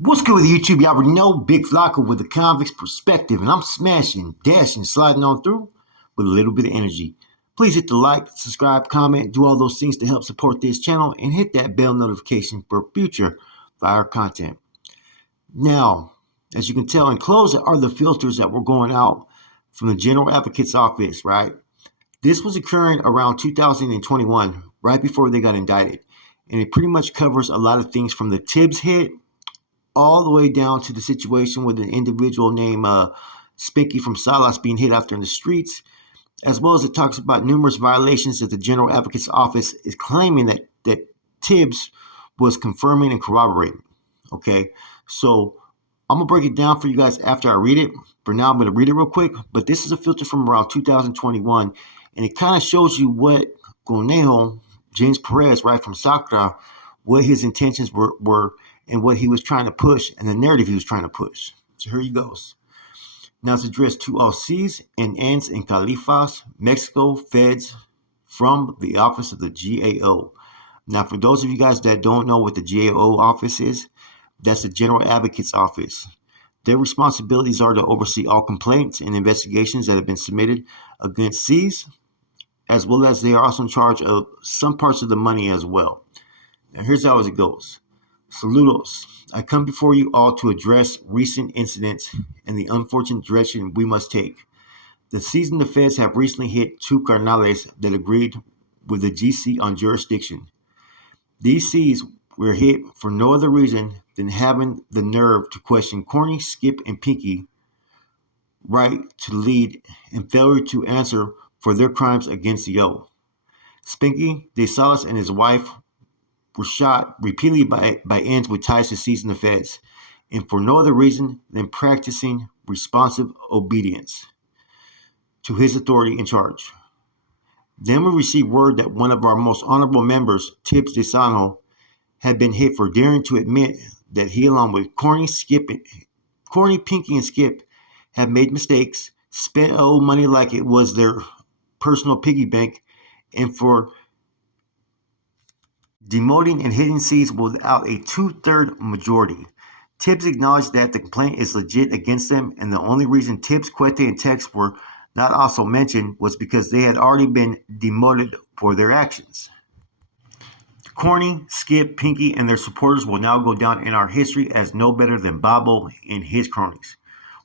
What's good with YouTube? Y'all already know Big Flocka with the convict's perspective, and I'm smashing, dashing, sliding on through with a little bit of energy. Please hit the like, subscribe, comment, do all those things to help support this channel, and hit that bell notification for future fire content. Now, as you can tell, enclosed are the filters that were going out from the General Advocate's office, right? This was occurring around 2021, right before they got indicted, and it pretty much covers a lot of things from the Tibbs hit all the way down to the situation with an individual named Spankio from Salas being hit out there in the streets, as well as it talks about numerous violations that the General Advocate's Office is claiming that Tibbs was confirming and corroborating. Okay, so I'm going to break it down for you guys after I read it. For now, I'm going to read it real quick, but this is a filter from around 2021, and it kind of shows you what Conejo, James Perez, right, from Sacra, what his intentions were and what he was trying to push and the narrative he was trying to push. So here he goes. Now it's addressed to all C's and N's in Califas, Mexico, feds from the office of the GAO. Now, for those of you guys that don't know what the GAO office is, that's the General Advocate's Office. Their responsibilities are to oversee all complaints and investigations that have been submitted against C's, as well as they are also in charge of some parts of the money as well. Now, here's how it goes. Saludos. I come before you all to address recent incidents and the unfortunate direction we must take. The C's and the feds have recently hit two carnales that agreed with the GC on jurisdiction. These C's were hit for no other reason than having the nerve to question Corny, Skip, and Pinky right to lead and failure to answer for their crimes against the O. Spankio de Salas and his wife were shot repeatedly by ends with ties to C's and the feds, and for no other reason than practicing responsive obedience to his authority in charge. Then we received word that one of our most honorable members, Tibbs de Sano, had been hit for daring to admit that he, along with Corny, Pinky, and Skip, had made mistakes, spent old money like it was their personal piggy bank, and for demoting and hitting C's without a two-thirds majority. Tibbs acknowledged that the complaint is legit against them, and the only reason Tibbs, Cuete, and Tex were not also mentioned was because they had already been demoted for their actions. Corny, Skip, Pinky, and their supporters will now go down in our history as no better than Bobo and his cronies.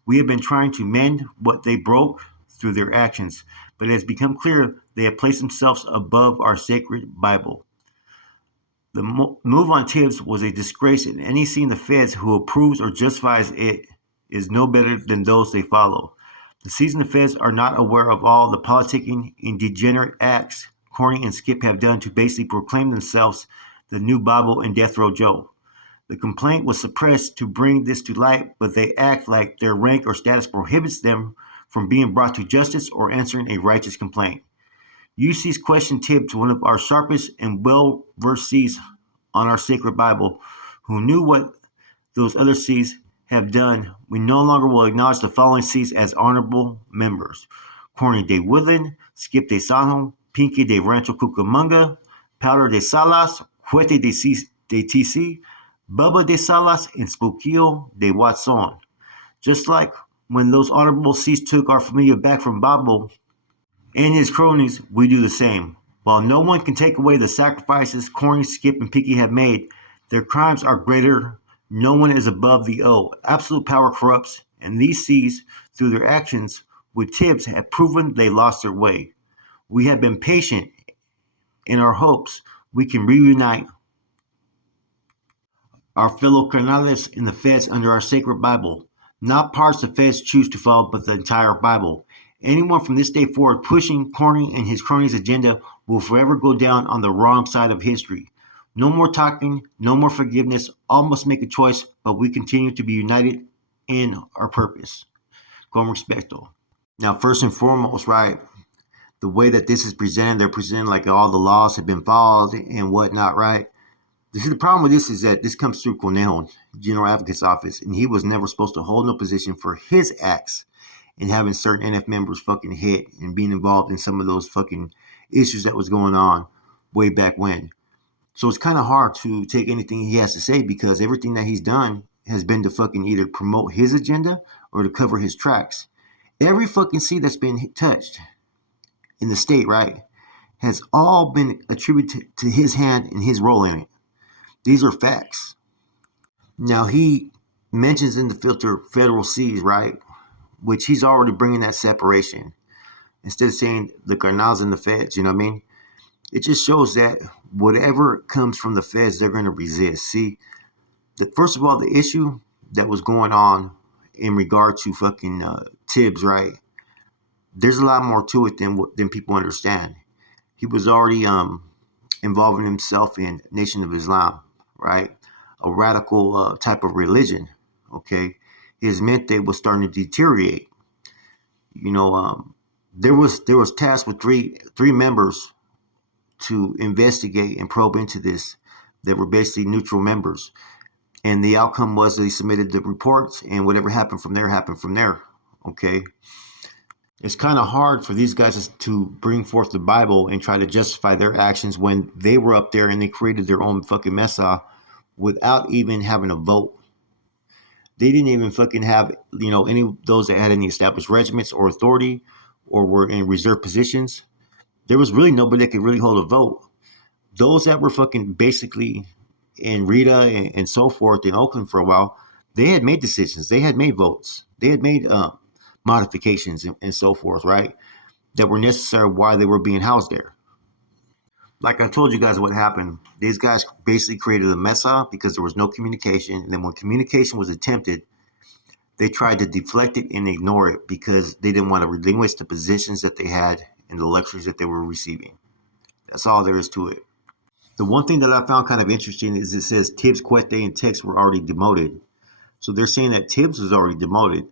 We have been trying to mend what they broke through their actions, but it has become clear they have placed themselves above our sacred Bible. The move on Tibbs was a disgrace, and any scene the feds who approves or justifies it is no better than those they follow. The C's and the feds are not aware of all the politicking and degenerate acts Corny and Skip have done to basically proclaim themselves the new Bible and Death Row Joe. The complaint was suppressed to bring this to light, but they act like their rank or status prohibits them from being brought to justice or answering a righteous complaint. UC's question Tibbs, one of our sharpest and well-versed C's on our sacred Bible, who knew what those other C's have done. We no longer will acknowledge the following C's as honorable members: Corny de Woodland, Skip de Sanjo, Pinky de Rancho Cucamonga, Powder de Salas, Cuete de TC, Bubba de Salas, and Spankio de Watson. Just like when those honorable C's took our Familia back from Bobo and his cronies, we do the same. While no one can take away the sacrifices Corny, Skip, and Pinky have made, their crimes are greater. No one is above the O. Absolute power corrupts, and these C's, through their actions with Tibbs, have proven they lost their way. We have been patient in our hopes we can reunite our fellow carnales in the feds under our sacred Bible. Not parts the feds choose to follow, but the entire Bible. Anyone from this day forward pushing Corny and his cronies' agenda will forever go down on the wrong side of history. No more talking, no more forgiveness. All must make a choice, but we continue to be united in our purpose. Con respecto. Now, first and foremost, right, the way that this is presented, they're presenting like all the laws have been followed and whatnot, right? This is the problem with this is that this comes through Conejo, General Advocate's Office, and he was never supposed to hold no position for his acts and having certain NF members fucking hit and being involved in some of those fucking issues that was going on way back when. So it's kind of hard to take anything he has to say because everything that he's done has been to fucking either promote his agenda or to cover his tracks. Every fucking seat that's been touched in the state, right, has all been attributed to his hand and his role in it. These are facts. Now, he mentions in the filter federal seats, right, which he's already bringing that separation. Instead of saying the carnals and the feds, you know what I mean? It just shows that whatever comes from the feds, they're going to resist. See, first of all, the issue that was going on in regard to fucking Tibbs, right? There's a lot more to it than people understand. He was already involving himself in Nation of Islam, right? A radical type of religion. Okay, his mente was starting to deteriorate. You know, there was tasked with three members to investigate and probe into this that were basically neutral members. And the outcome was they submitted the reports, and whatever happened from there happened from there. Okay. It's kind of hard for these guys to bring forth the Bible and try to justify their actions when they were up there and they created their own fucking messa without even having a vote. They didn't even fucking have, any of those that had any established regiments or authority or were in reserve positions. There was really nobody that could really hold a vote. Those that were fucking basically in Rita and so forth in Oakland for a while, they had made decisions. They had made votes. They had made modifications and so forth, right? That were necessary while they were being housed there. Like I told you guys what happened. These guys basically created a mess up because there was no communication. And then when communication was attempted, they tried to deflect it and ignore it because they didn't want to relinquish the positions that they had and the luxuries that they were receiving. That's all there is to it. The one thing that I found kind of interesting is it says Tibbs, Quete, and Tex were already demoted. So they're saying that Tibbs was already demoted.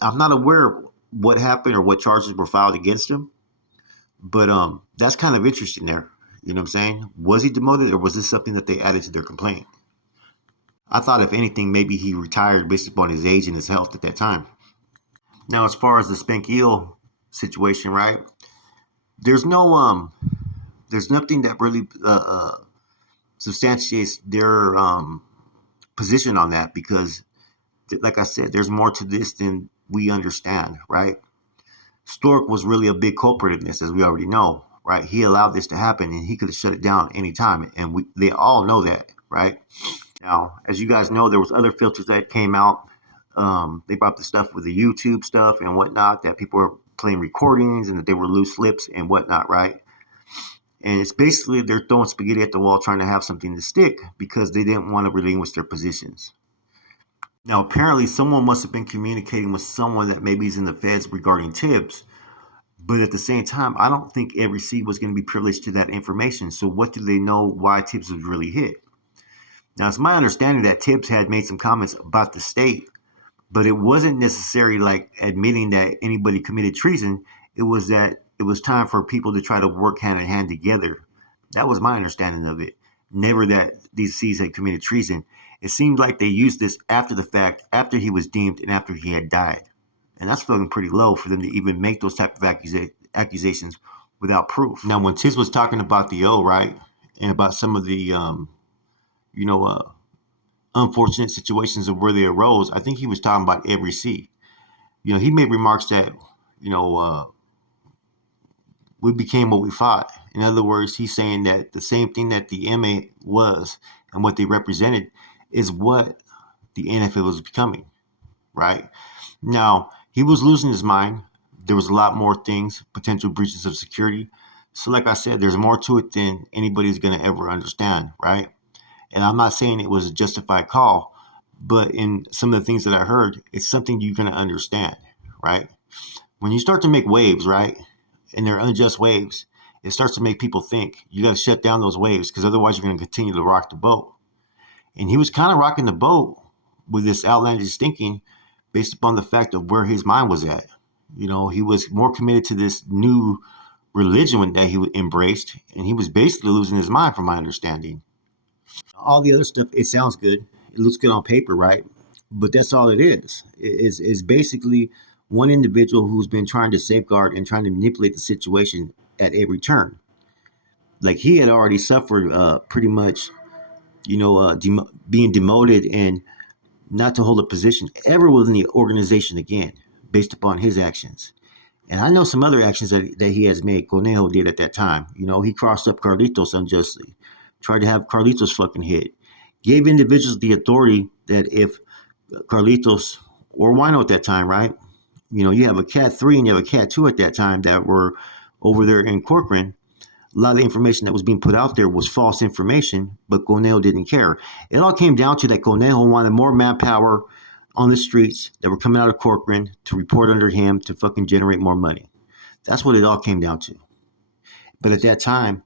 I'm not aware of what happened or what charges were filed against him, but that's kind of interesting there. You know what I'm saying? Was he demoted or was this something that they added to their complaint? I thought, if anything, maybe he retired based upon his age and his health at that time. Now, as far as the Spankio situation, right? There's nothing that really substantiates their position on that because, like I said, there's more to this than we understand, right? Stork was really a big culprit in this, as we already know, right? He allowed this to happen, and he could have shut it down any time, and they all know that, right? Now, as you guys know, there was other filters that came out. They brought the stuff with the YouTube stuff and whatnot, that people were playing recordings and that they were loose lips and whatnot, right? And it's basically they're throwing spaghetti at the wall trying to have something to stick because they didn't want to relinquish their positions. Now, apparently, someone must have been communicating with someone that maybe is in the feds regarding Tibbs. But at the same time, I don't think every seat was going to be privileged to that information. So what do they know why Tibbs was really hit? Now, it's my understanding that Tibbs had made some comments about the state, but it wasn't necessarily like admitting that anybody committed treason. It was that it was time for people to try to work hand in hand together. That was my understanding of it. Never that these seats had committed treason. It seemed like they used this after the fact, after he was deemed and after he had died. And that's fucking pretty low for them to even make those type of accusations without proof. Now, when Tibbs was talking about the O, right, and about some of the, unfortunate situations of where they arose, I think he was talking about every C. He made remarks that, we became what we fought. In other words, he's saying that the same thing that the MA was and what they represented is what the NFL was becoming, right? Now, he was losing his mind. There was a lot more things, potential breaches of security. So like I said, there's more to it than anybody's going to ever understand, right? And I'm not saying it was a justified call, but in some of the things that I heard, it's something you're going to understand, right? When you start to make waves, right, and they're unjust waves, it starts to make people think you got to shut down those waves because otherwise you're going to continue to rock the boat. And he was kind of rocking the boat with this outlandish thinking based upon the fact of where his mind was at. He was more committed to this new religion that he embraced, and he was basically losing his mind from my understanding. All the other stuff, it sounds good. It looks good on paper, right? But that's all it is. It's basically one individual who's been trying to safeguard and trying to manipulate the situation at every turn. Like he had already suffered pretty much, being demoted and not to hold a position ever within the organization again, based upon his actions. And I know some other actions that he has made. Conejo did at that time. You know, he crossed up Carlitos unjustly, tried to have Carlitos fucking hit, gave individuals the authority that if Carlitos or Wino at that time, right? You know, you have a Cat 3 and you have a Cat 2 at that time that were over there in Corcoran. A lot of the information that was being put out there was false information, but Conejo didn't care. It all came down to that Conejo wanted more manpower on the streets that were coming out of Corcoran to report under him to fucking generate more money. That's what it all came down to. But at that time,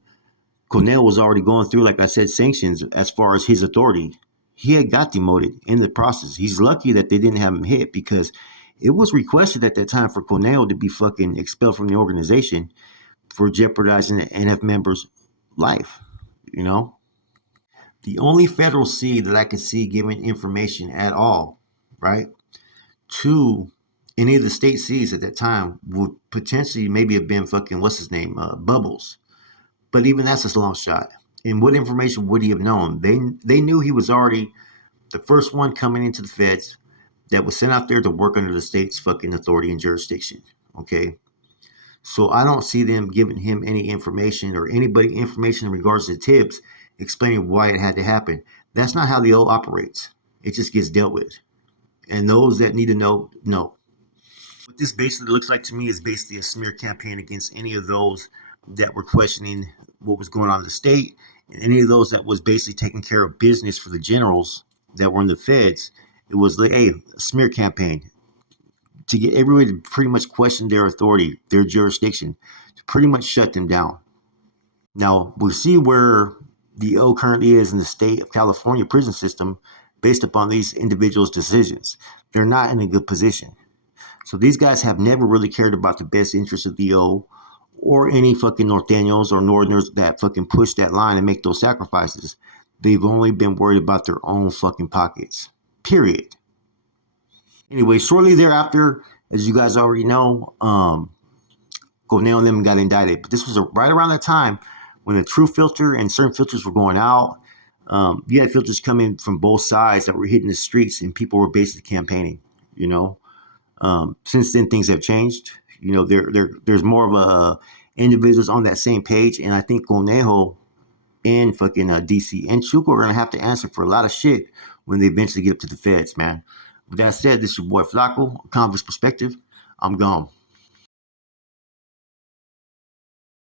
Conejo was already going through, like I said, sanctions as far as his authority. He had got demoted in the process. He's lucky that they didn't have him hit because it was requested at that time for Conejo to be fucking expelled from the organization for jeopardizing the NF members' life, you know? The only federal C that I could see giving information at all, right, to any of the state C's at that time would potentially maybe have been fucking, what's his name, Bubbles. But even that's a long shot. And what information would he have known? They knew he was already the first one coming into the feds that was sent out there to work under the state's fucking authority and jurisdiction, okay? So I don't see them giving him any information or anybody information in regards to Tibbs explaining why it had to happen. That's not how the O operates. It just gets dealt with. And those that need to know. What this basically looks like to me is basically a smear campaign against any of those that were questioning what was going on in the state, and any of those that was basically taking care of business for the generals that were in the feds. It was like, hey, a smear campaign to get everybody to pretty much question their authority, their jurisdiction, to pretty much shut them down. Now, we'll see where the O currently is in the state of California prison system based upon these individuals' decisions. They're not in a good position. So these guys have never really cared about the best interests of the O or any fucking Norteños or Northerners that fucking push that line and make those sacrifices. They've only been worried about their own fucking pockets. Period. Anyway, shortly thereafter, as you guys already know, Conejo and them got indicted. But this was right around that time when the true filter and certain filters were going out. You had filters coming from both sides that were hitting the streets, and people were basically campaigning. You know, since then things have changed. You know, there's more of a individuals on that same page, and I think Conejo and fucking DC and Chuco are gonna have to answer for a lot of shit when they eventually get up to the feds, man. With that said, this is your boy Flacco, Converse Perspective. I'm gone.